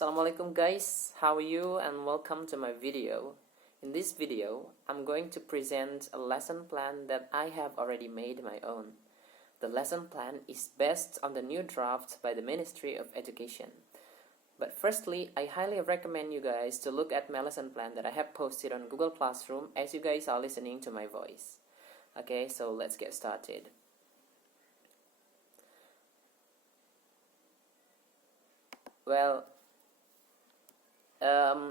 Assalamualaikum guys, how are you and welcome to my video. In this video, I'm going to present a lesson plan that I have already made my own. The lesson plan is based on the new draft by the Ministry of Education. But firstly, I highly recommend you guys to look at my lesson plan that I have posted on Google Classroom as you guys are listening to my voice. Okay, so let's get started. Well,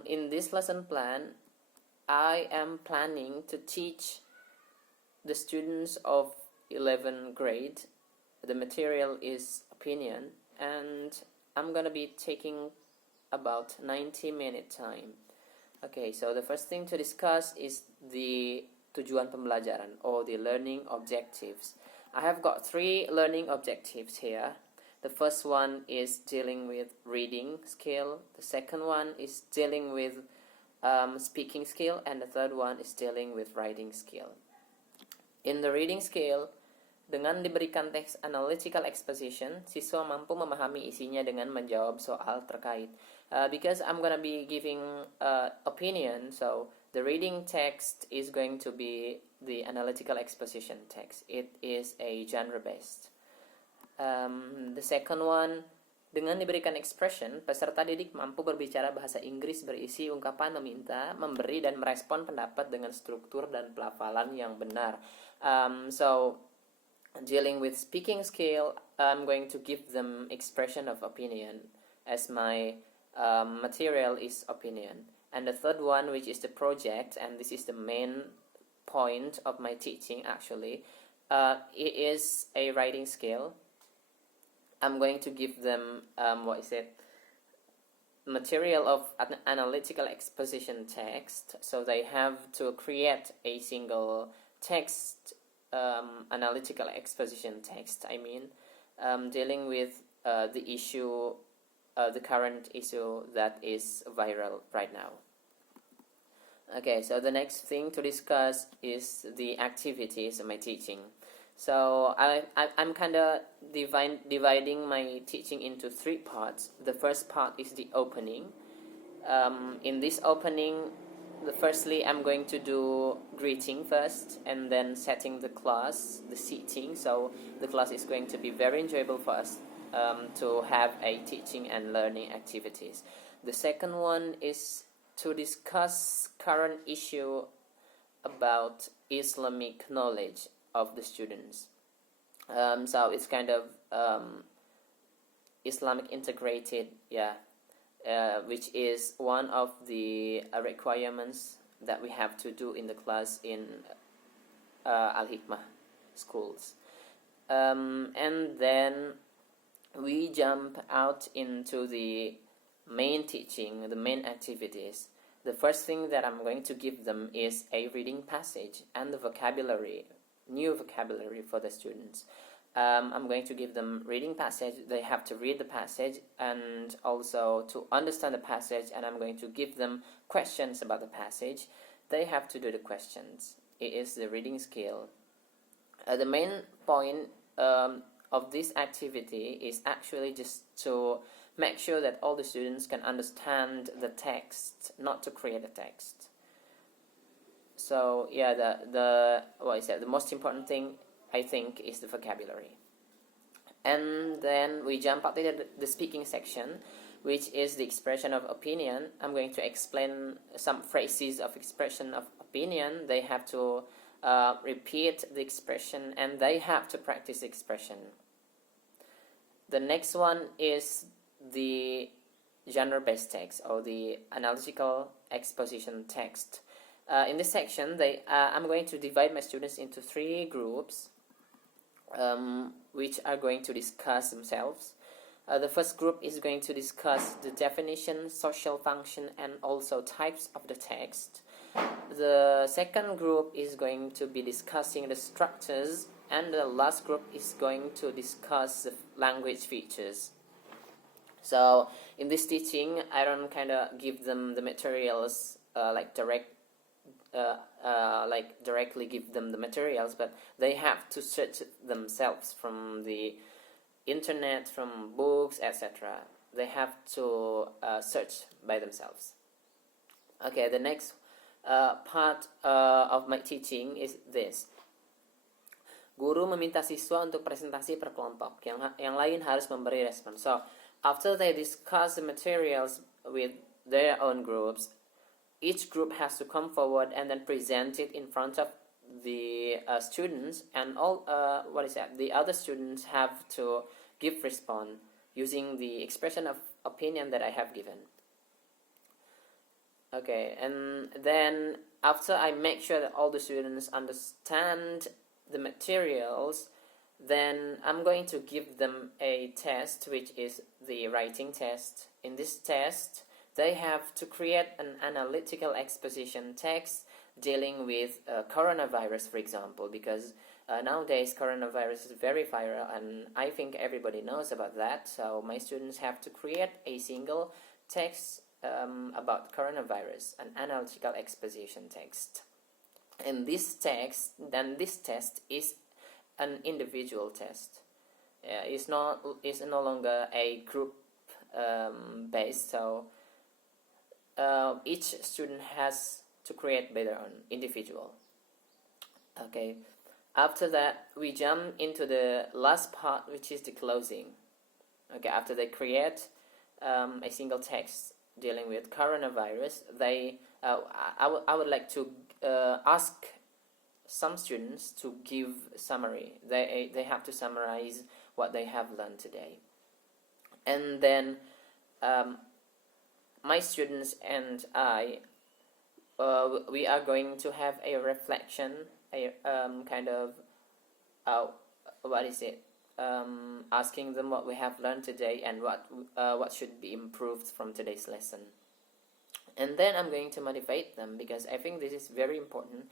in this lesson plan, I am planning to teach the students of 11th grade. The material is opinion, and I'm gonna be taking about 90-minute time. Okay, so the first thing to discuss is the tujuan pembelajaran or the learning objectives. I have got 3 learning objectives here. The first one is dealing with reading skill, the second one is dealing with speaking skill, and the third one is dealing with writing skill. In the reading skill, dengan diberikan teks analytical exposition, siswa mampu memahami isinya dengan menjawab soal terkait. Because I'm gonna be giving opinion, so the reading text is going to be the analytical exposition text. It is a genre-based. The second one, dengan diberikan expression, peserta didik mampu berbicara bahasa Inggris berisi ungkapan meminta, memberi, dan merespon pendapat dengan struktur dan pelafalan yang benar. So, dealing with speaking skill, I'm going to give them expression of opinion as my material is opinion. And the third one, which is the project, and this is the main point of my teaching actually, it is a writing skill. I'm going to give them material of analytical exposition text, so they have to create a single text, analytical exposition text, dealing with the issue, the current issue that is viral right now. Okay, so the next thing to discuss is the activities of my teaching. So I'm kind of dividing my teaching into 3 parts. The first part is the opening. In this opening, firstly I'm going to do greeting first, and then setting the class, the seating. So the class is going to be very enjoyable for us to have a teaching and learning activities. The second one is to discuss current issue about Islamic knowledge of the students. So it's kind of Islamic integrated, which is one of the requirements that we have to do in the class in Hikmah schools. And then we jump out into the main teaching, the main activities. The first thing that I'm going to give them is a reading passage and the vocabulary, new vocabulary for the students. I'm going to give them reading passage. They have to read the passage and also to understand the passage, and I'm going to give them questions about the passage. They have to do the questions. It is the reading skill. The main point of this activity is actually just to make sure that all the students can understand the text, not to create a text. So the most important thing I think is the vocabulary. And then we jump up to the speaking section, which is the expression of opinion. I'm going to explain some phrases of expression of opinion. They have to repeat the expression, and they have to practice the expression. The next one is the genre-based text or the analytical exposition text. In this section, I'm going to divide my students into 3 groups, which are going to discuss themselves. The first group is going to discuss the definition, social function, and also types of the text. The second group is going to be discussing the structures, and the last group is going to discuss the language features. So in this teaching, I don't kind of give them the materials directly give them the materials, but they have to search themselves from the internet, from books, etc. they have to search by themselves. Okay, the next part of my teaching is this. Guru meminta siswa untuk presentasi per kelompok. Yang lain harus memberi respon. So, after they discuss the materials with their own groups, each group has to come forward and then present it in front of the students, and the other students have to give response using the expression of opinion that I have given. Okay, and then after I make sure that all the students understand the materials, then I'm going to give them a test, which is the writing test. In this test, they have to create an analytical exposition text dealing with coronavirus, for example, because nowadays coronavirus is very viral, and I think everybody knows about that. So my students have to create a single text about coronavirus, an analytical exposition text. And this test is an individual test. It's no longer a group based. So each student has to create their own individual. Okay. After that, we jump into the last part, which is the closing. Okay. After they create a single text dealing with coronavirus, I would like to ask some students to give summary. They have to summarize what they have learned today, and then my students and I, we are going to have a reflection, a asking them what we have learned today and what should be improved from today's lesson. And then I'm going to motivate them, because I think this is very important.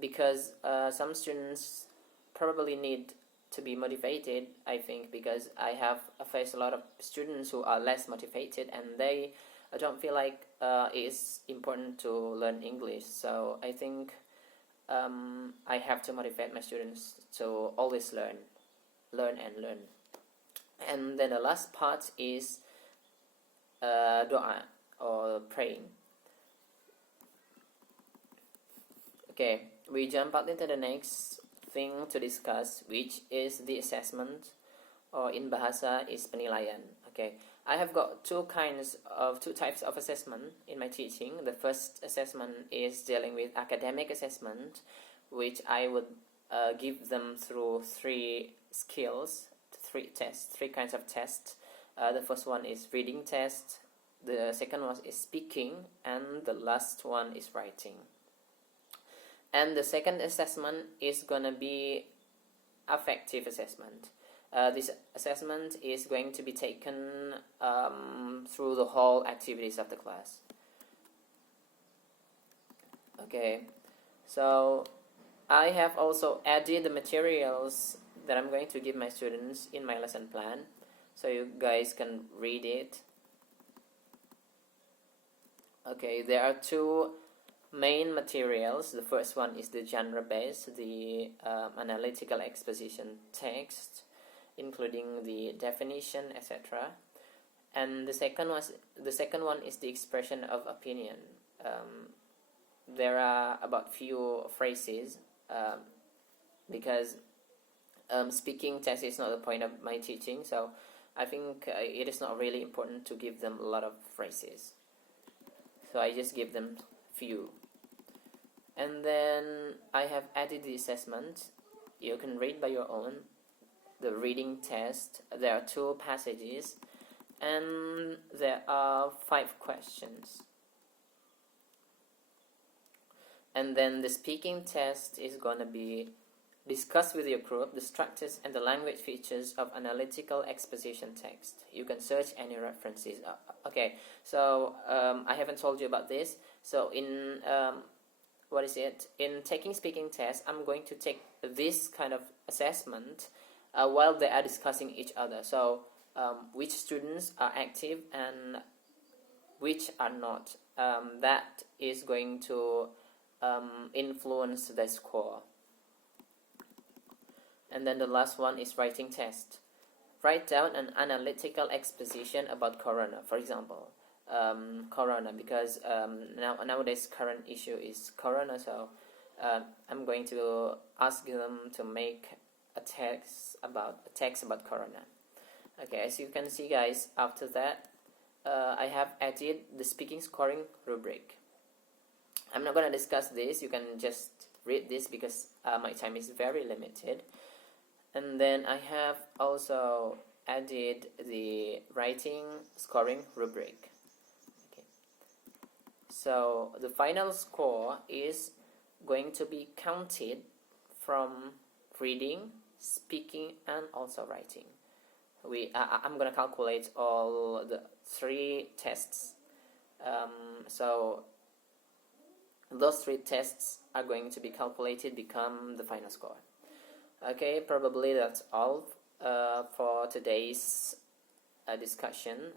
Because some students probably need to be motivated, I think, because I have faced a lot of students who are less motivated, and they don't feel like it's important to learn English. So I think I have to motivate my students to always learn. And then the last part is doa, or praying. Okay, we jump out into the next thing to discuss, which is the assessment, or in bahasa is penilaian. Okay, I have got two types of assessment in my teaching. The first assessment is dealing with academic assessment, which I would give them through three kinds of tests. The first one is reading test, the second one is speaking, and the last one is writing. And the second assessment is gonna be affective assessment. This assessment is going to be taken through the whole activities of the class. Okay, so I have also added the materials that I'm going to give my students in my lesson plan, so you guys can read it. Okay, there are two main materials. The first one is the genre-based, the analytical exposition text, including the definition, etc. And the second one is the expression of opinion. There are about few phrases, because speaking test is not the point of my teaching, so I think it is not really important to give them a lot of phrases. So I just give them few. And then I have added the assessment. You can read by your own. The reading test, there are 2 passages, and there are 5 questions. And then the speaking test is going to be discuss with your group the structures and the language features of analytical exposition text. You can search any references. Okay, so I haven't told you about this. So in taking speaking test, I'm going to take this kind of assessment while they are discussing each other. So which students are active and which are not. That is going to influence the score. And then the last one is writing test. write down an analytical exposition about corona. For example, corona, because nowadays current issue is corona, so I'm going to ask them to make a text about corona. Okay, as you can see, guys, after that I have added the speaking scoring rubric. I'm not gonna discuss this, you can just read this because my time is very limited. And then I have also added the writing scoring rubric. Okay. So the final score is going to be counted from reading, speaking, and also writing. I'm gonna calculate all the 3 tests. So those 3 tests are going to be calculated, become the final score. Okay, probably that's all for today's discussion.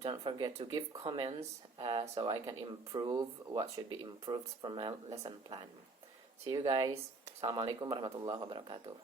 Don't forget to give comments so I can improve what should be improved from my lesson plan. See you guys. Assalamualaikum warahmatullahi wabarakatuh.